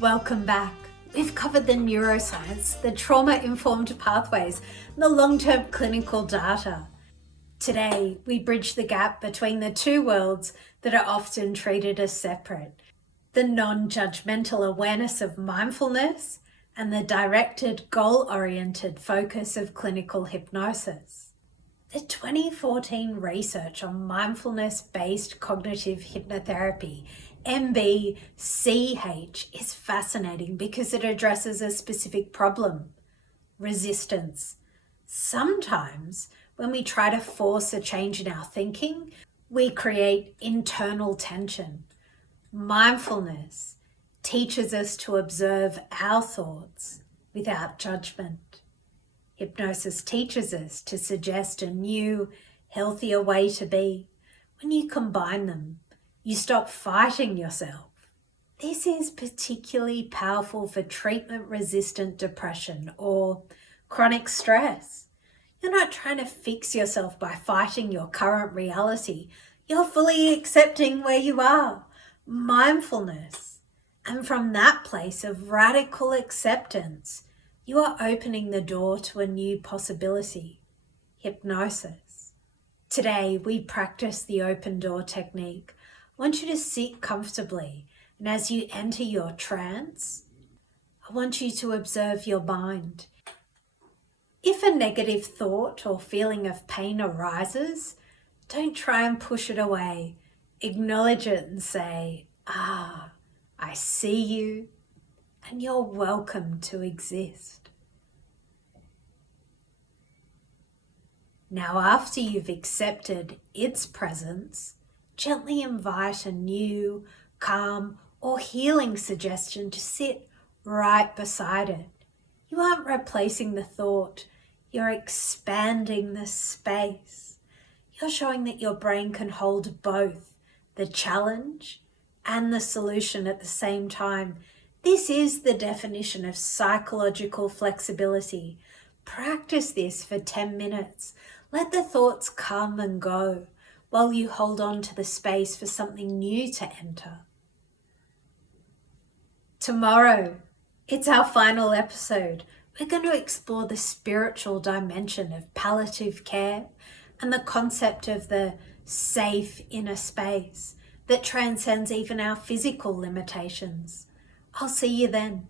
Welcome back. We've covered the neuroscience, the trauma-informed pathways, and the long-term clinical data. Today, we bridge the gap between the two worlds that are often treated as separate: the non-judgmental awareness of mindfulness and the directed, goal-oriented focus of clinical hypnosis. The 2014 research on mindfulness-based cognitive hypnotherapy, MBCH, is fascinating because it addresses a specific problem: resistance. Sometimes when we try to force a change in our thinking, we create internal tension. Mindfulness teaches us to observe our thoughts without judgment. Hypnosis teaches us to suggest a new, healthier way to be. When you combine them, you stop fighting yourself. This is particularly powerful for treatment-resistant depression or chronic stress. You're not trying to fix yourself by fighting your current reality. You're fully accepting where you are. Mindfulness. And from that place of radical acceptance, you are opening the door to a new possibility: hypnosis. Today, we practice the open door technique. I want you to sit comfortably, and as you enter your trance, I want you to observe your mind. If a negative thought or feeling of pain arises, don't try and push it away. Acknowledge it and say, I see you, and you're welcome to exist. Now, after you've accepted its presence, gently invite a new, calm, or healing suggestion to sit right beside it. You aren't replacing the thought, you're expanding the space. You're showing that your brain can hold both the challenge and the solution at the same time. This is the definition of psychological flexibility. Practice this for 10 minutes. Let the thoughts come and go while you hold on to the space for something new to enter. Tomorrow, it's our final episode. We're going to explore the spiritual dimension of palliative care and the concept of the safe inner space that transcends even our physical limitations. I'll see you then.